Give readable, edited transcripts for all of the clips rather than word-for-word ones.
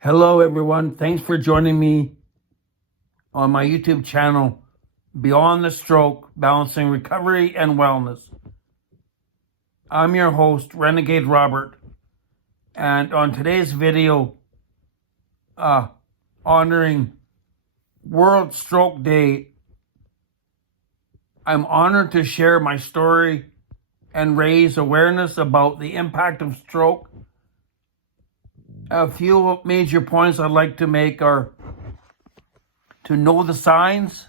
Hello, everyone. Thanks for joining me on my YouTube channel, Beyond the Stroke, Balancing Recovery and Wellness. I'm your host, Renegade Robert, and on today's video, honoring World Stroke Day, I'm honored to share my story and raise awareness about the impact of stroke. A few major points I'd like to make are to know the signs,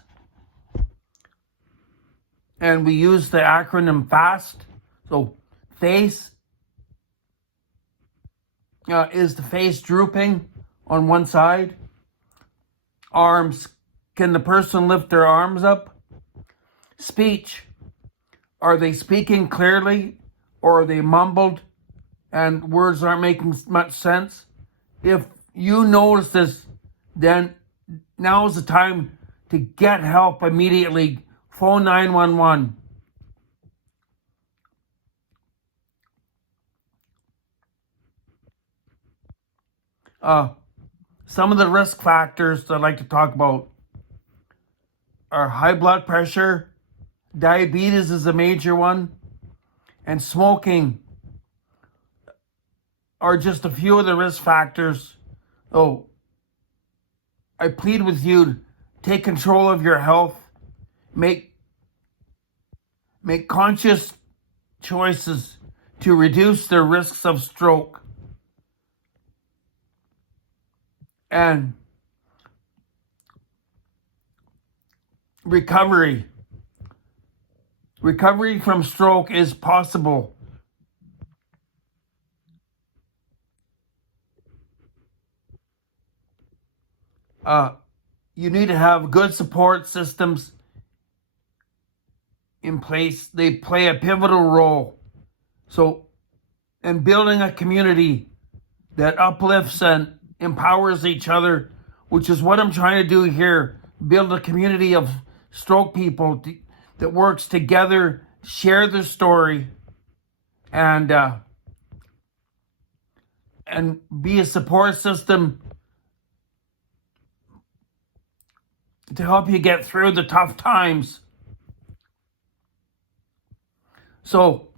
and we use the acronym FAST. So face, is the face drooping on one side? Arms, can the person lift their arms up? Speech, are they speaking clearly or are they mumbled and words aren't making much sense? If you notice this, then now is the time to get help immediately. Phone 911. Some of the risk factors that I'd like to talk about are high blood pressure, diabetes is a major one, and smoking are just a few of the risk factors. Oh, I plead with you to take control of your health, make conscious choices to reduce the risks of stroke. And recovery from stroke is possible. You need to have good support systems in place. They play a pivotal role. So, in building a community that uplifts and empowers each other, which is what I'm trying to do here, build a community of stroke people that works together, share their story, and be a support system to help you get through the tough times. So,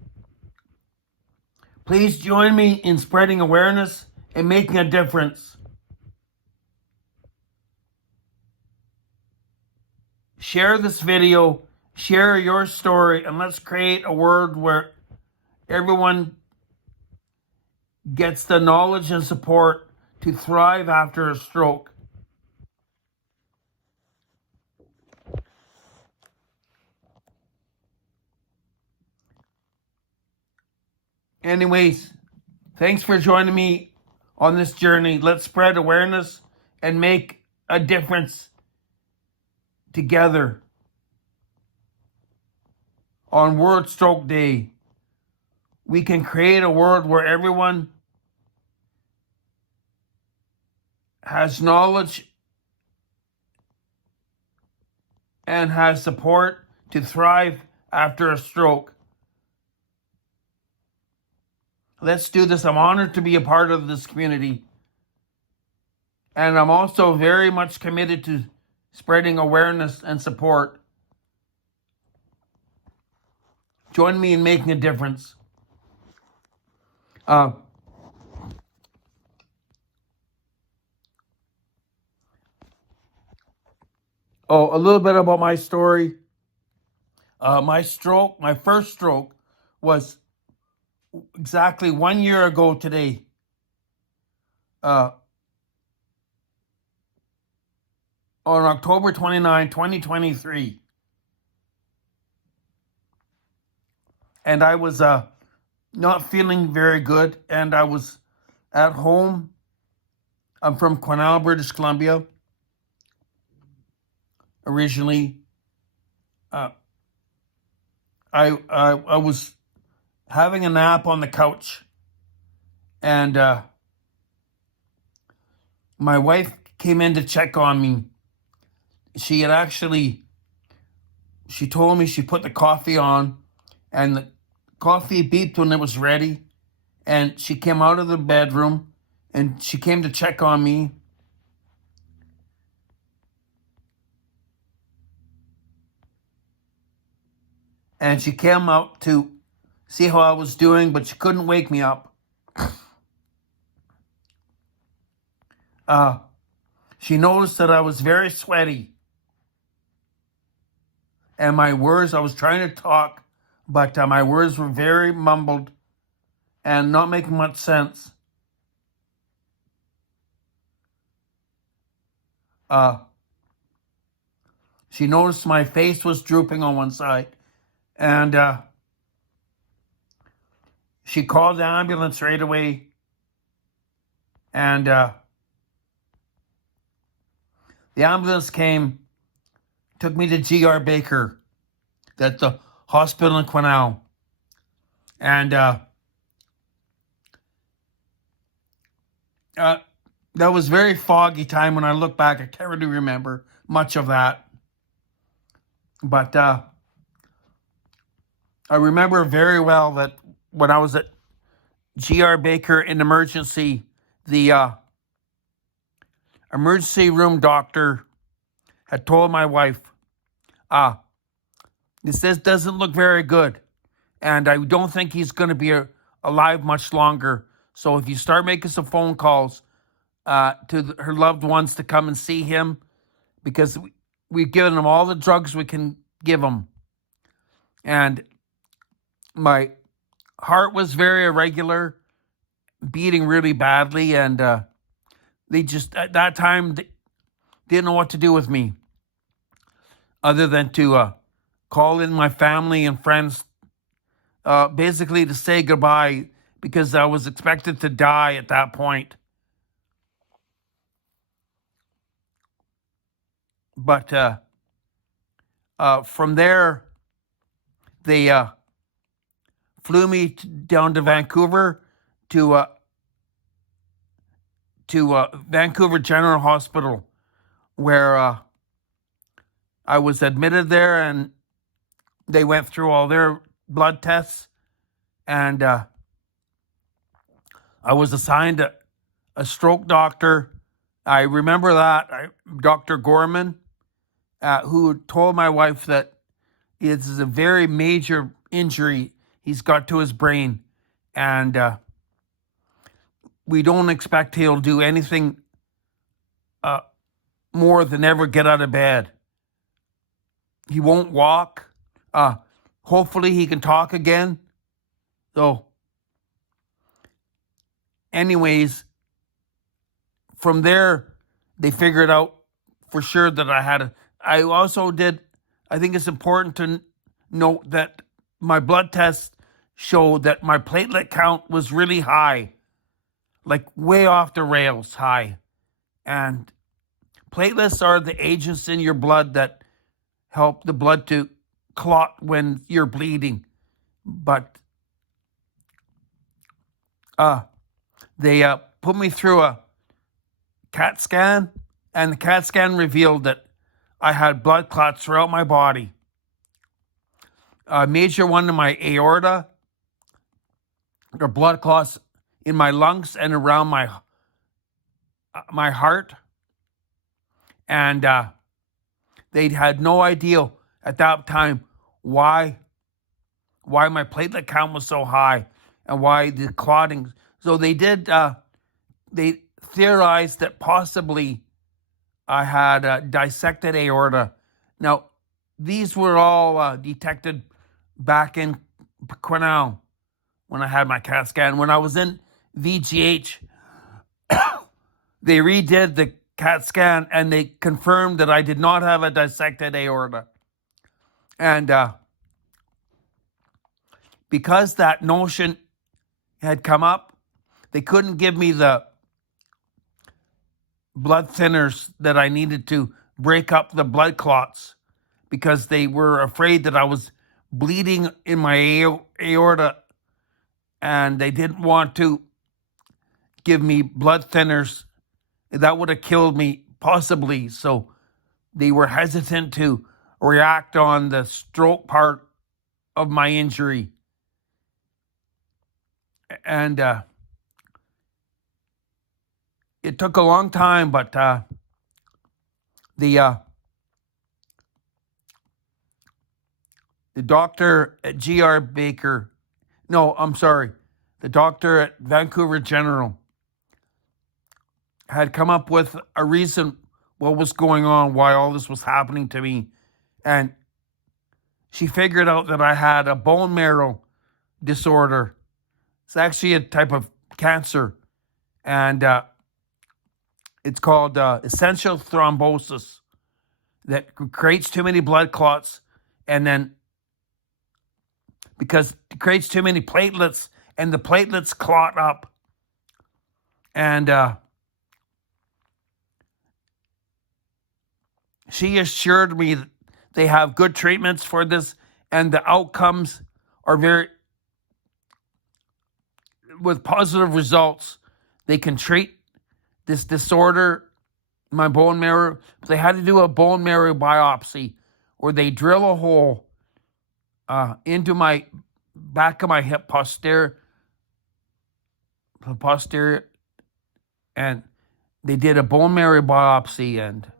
please join me in spreading awareness and making a difference. Share this video, share your story, and let's create a world where everyone gets the knowledge and support to thrive after a stroke. Anyways, thanks for joining me on this journey. Let's spread awareness and make a difference together on World Stroke Day. We can create a world where everyone has knowledge and has support to thrive after a stroke. Let's do this. I'm honored to be a part of this community. And I'm also very much committed to spreading awareness and support. Join me in making a difference. A little bit about my story. My first stroke was exactly 1 year ago today. On October 29, 2023. And I was not feeling very good, and I was at home. I'm from Quesnel, British Columbia, originally. I was having a nap on the couch, and my wife came in to check on me. She told me she put the coffee on, and the coffee beeped when it was ready, and she came out of the bedroom, and she came to check on me. And she came out to see how I was doing, but she couldn't wake me up. She noticed that I was very sweaty. And my words, I was trying to talk, but my words were very mumbled and not making much sense. She noticed my face was drooping on one side. And she called the ambulance right away. And the ambulance came, took me to G.R. Baker at the hospital in Quesnel. And that was very foggy time. When I look back, I can't really remember much of that. But I remember very well that when I was at G.R. Baker in emergency, the emergency room doctor had told my wife, this doesn't look very good, and I don't think he's going to be alive much longer. So if you start making some phone calls to her loved ones to come and see him, because we've given him all the drugs we can give him. And my heart was very irregular, beating really badly, and they just, at that time, didn't know what to do with me other than to call in my family and friends, basically to say goodbye, because I was expected to die at that point. But from there, they flew me down to Vancouver to Vancouver General Hospital, where I was admitted there, and they went through all their blood tests, and I was assigned a stroke doctor. I remember that, Dr. Gorman, who told my wife that it is a very major injury he's got to his brain, and we don't expect he'll do anything more than ever get out of bed. He won't walk. Hopefully he can talk again. So, anyways, from there, they figured out for sure that I also did, I think it's important to note that my blood tests showed that my platelet count was really high, like way off the rails high. And platelets are the agents in your blood that help the blood to clot when you're bleeding. But they put me through a CAT scan, and the CAT scan revealed that I had blood clots throughout my body. A major one in my aorta, the blood clots in my lungs and around my heart. And they had no idea at that time why my platelet count was so high and why the clotting. So they theorized that possibly I had a dissected aorta. Now, these were all detected back in Quesnel when I had my CAT scan. When I was in VGH, they redid the CAT scan and they confirmed that I did not have a dissected aorta. And because that notion had come up, they couldn't give me the blood thinners that I needed to break up the blood clots, because they were afraid that I was bleeding in my aorta, and they didn't want to give me blood thinners. That would have killed me, possibly. So they were hesitant to react on the stroke part of my injury. And it took a long time, but the doctor at GR Baker, no, I'm sorry, the doctor at Vancouver General had come up with a reason what was going on, why all this was happening to me. And she figured out that I had a bone marrow disorder. It's actually a type of cancer. And it's called essential thrombosis that creates too many blood clots. And then because it creates too many platelets and the platelets clot up. And she assured me that they have good treatments for this and the outcomes are very, with positive results. They can treat this disorder, my bone marrow. They had to do a bone marrow biopsy where they drill a hole into my back of my hip posterior, and they did a bone marrow biopsy, and